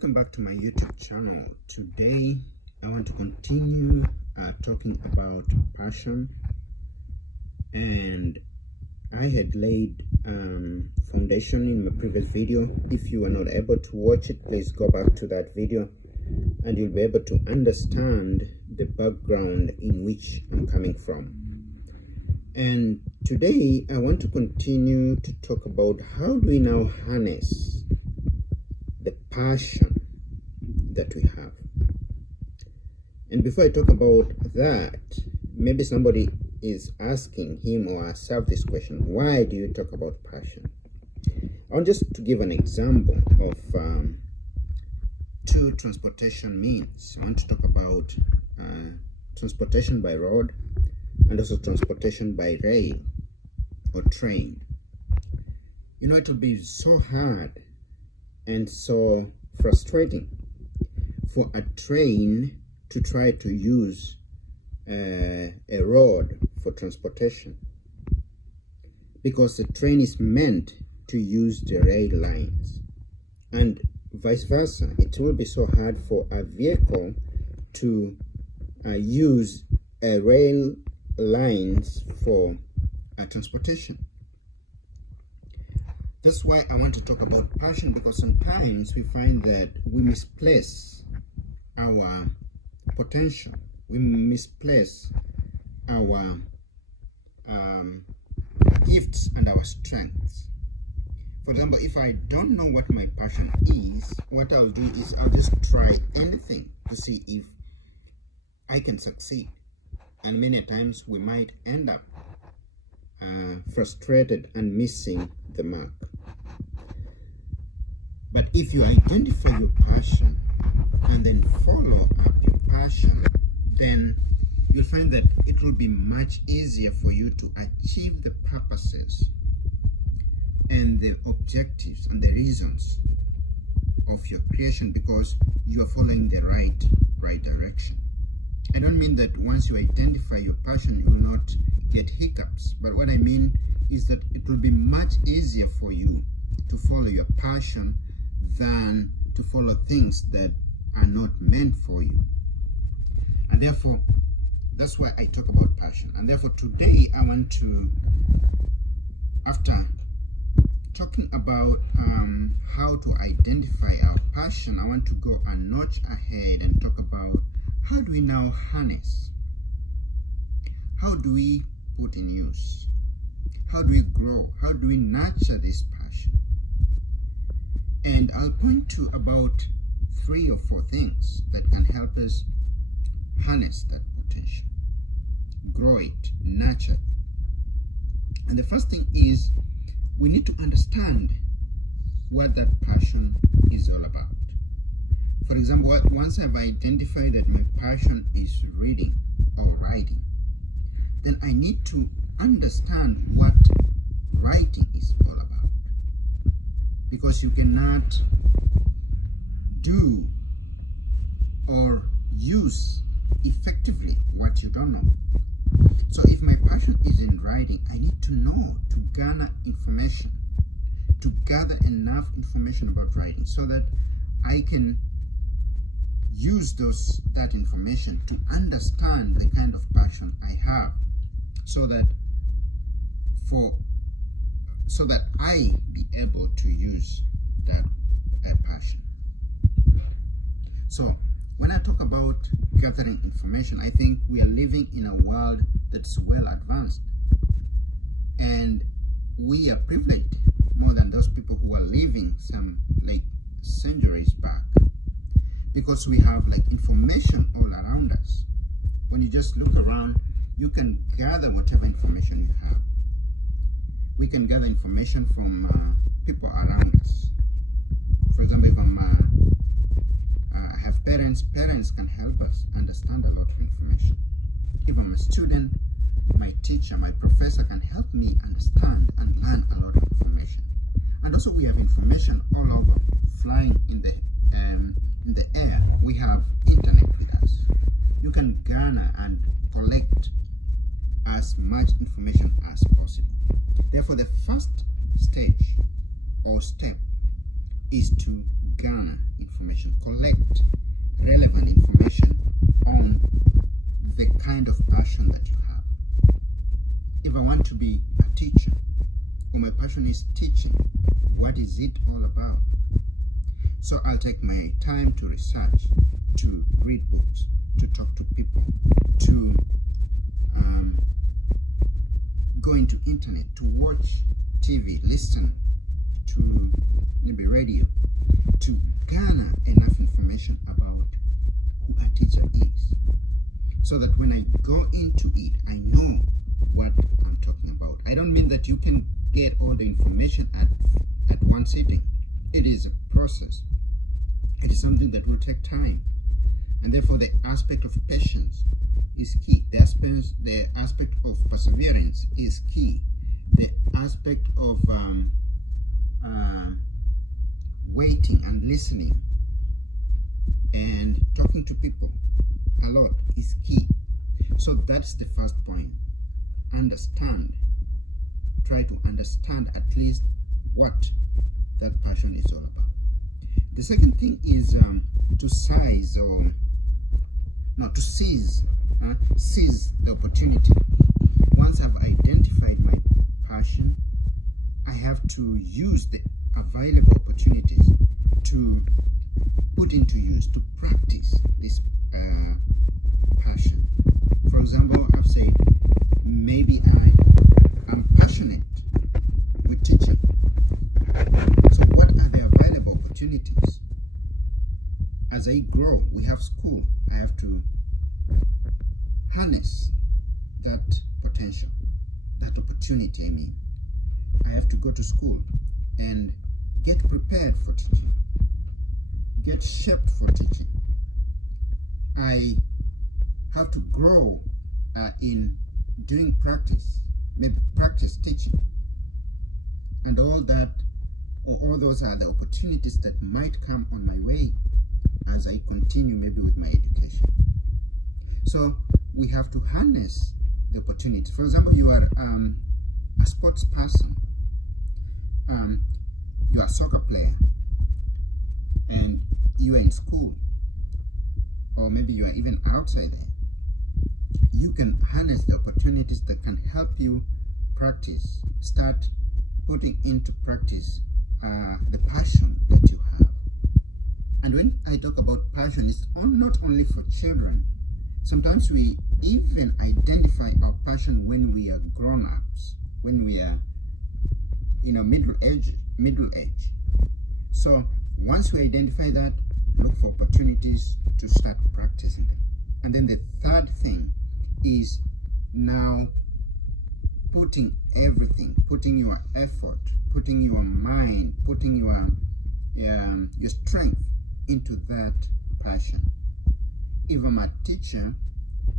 Welcome back to my YouTube channel. Today I want to continue talking about passion, and I had laid foundation in my previous video. If you were not able to watch it, please go back to that video and you'll be able to understand the background in which I'm coming from. And today I want to continue to talk about how do we now harness the passion that we have. And before I talk about that, maybe somebody is asking him or herself this question: why do you talk about passion? I want just to give an example of two transportation means. I want to talk about transportation by road and also transportation by rail or train. You know, it will be so hard and so frustrating for a train to try to use a road for transportation, because the train is meant to use the rail lines, and vice versa. It will be so hard for a vehicle to use a rail lines for transportation. That's why I want to talk about passion, because sometimes we find that we misplace our potential, we misplace our gifts and our strengths. For example, if I don't know what my passion is, what I'll do is I'll just try anything to see if I can succeed. And many times we might end up frustrated and missing the mark. But if you identify your passion and then follow up your passion, then you'll find that it will be much easier for you to achieve the purposes and the objectives and the reasons of your creation, because you are following the right direction. I don't mean that once you identify your passion you will not get hiccups, but what I mean is that it will be much easier for you to follow your passion than to follow things that are not meant for you. And therefore, that's why I talk about passion. And therefore today I want to, after talking about how to identify our passion, I want to go a notch ahead and talk about how do we now harness, how do we put in use, how do we grow, how do we nurture this passion. And I'll point to about 3 or 4 things that can help us harness that potential, grow it, nurture it. And the first thing is we need to understand what that passion is all about. For example, once I've identified that my passion is reading or writing, then I need to understand what writing is all about. Because you cannot do or use effectively what you don't know. So if my passion is in writing, I need to know, to garner information, to gather enough information about writing so that I can use that information to understand the kind of passion I have, so that I be able to use that passion. So when I talk about gathering information, I think we are living in a world that's well advanced, and we are privileged more than those people who are living some centuries back, because we have information all around us. When you just look around, you can gather whatever information you have. We can gather information from people around us. For example, if I have parents can help us understand a lot of information. If I'm a student, my teacher, my professor can help me understand and learn a lot of information. And also we have information all over, flying in the air. We have internet with us. You can garner and collect as much information as possible. Therefore, the first stage or step is to garner information, collect relevant information on the kind of passion that you have. If I want to be a teacher, or my passion is teaching, what is it all about? So I'll take my time to research, to read books, to talk to people, to go into internet, to watch TV, listen to maybe radio, to garner enough information about who a teacher is, so that when I go into it, I know what I'm talking about. I don't mean that you can get all the information at one sitting. It is a process. It is something that will take time, and therefore the aspect of patience is key. The aspect of perseverance is key. The aspect of waiting and listening and talking to people a lot is key. So that's the first point. Understand. Try to understand at least what that passion is all about. The second thing is to seize the opportunity. Once I've identified my passion, I have to use the available opportunities to put into use, to practice this passion. For example, I've said maybe I'm passionate with teaching. So what are the available opportunities? As I grow, we have school. I have to harness that potential, that opportunity, I mean. I have to go to school and get prepared for teaching, get shaped for teaching. I have to grow in doing practice, maybe practice teaching. And all that, or all those are the opportunities that might come on my way as I continue maybe with my education. So we have to harness the opportunity. For example, you are a sports person, you are a soccer player, and you are in school, or maybe you are even outside there. You can harness the opportunities that can help you practice, start putting into practice the passion that you have. And when I talk about passion, it's not only for children. Sometimes we even identify our passion when we are grown-ups, when we are, middle age. So once we identify that, look for opportunities to start practicing them. And then the third thing is now putting everything, putting your effort, putting your mind, putting your strength into that passion. If I'm a teacher,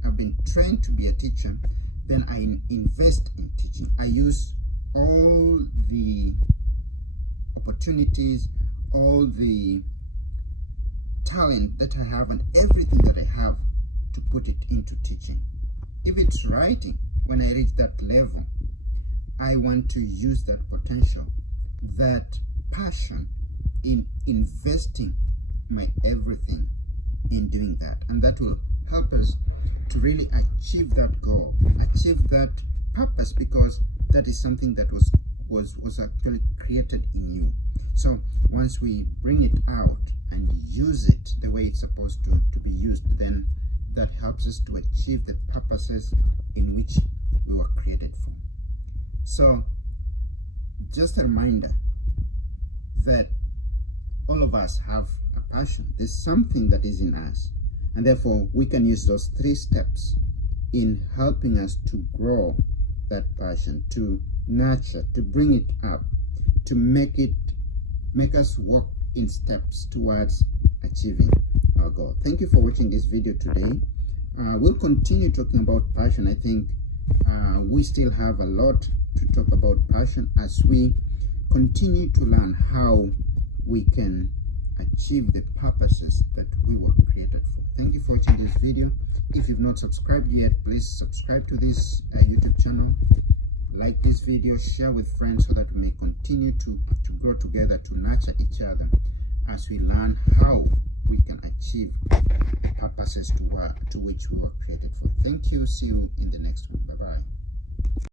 I've been trained to be a teacher, then I invest in teaching. I use all the opportunities, all the talent that I have, and everything that I have to put it into teaching. If it's writing, when I reach that level, I want to use that potential, that passion, in investing my everything in doing that. And that will help us to really achieve that goal, achieve that purpose, because that is something that was actually created in you. So once we bring it out and use it the way it's supposed to be used, then that helps us to achieve the purposes in which we were created for. So just a reminder that all of us have a passion. There's something that is in us, and therefore we can use those 3 steps in helping us to grow that passion, to nurture, to bring it up, to make us walk in steps towards achieving our goal. Thank you for watching this video today. We'll continue talking about passion. I think we still have a lot to talk about passion as we continue to learn how we can achieve the purposes that we were created for. Thank you for watching this video. If you've not subscribed yet, please subscribe to this YouTube channel. Like this video, share with friends so that we may continue to grow together, to nurture each other. as we learn how we can achieve the purposes to which we were created for. Thank you. See you in the next one. Bye bye.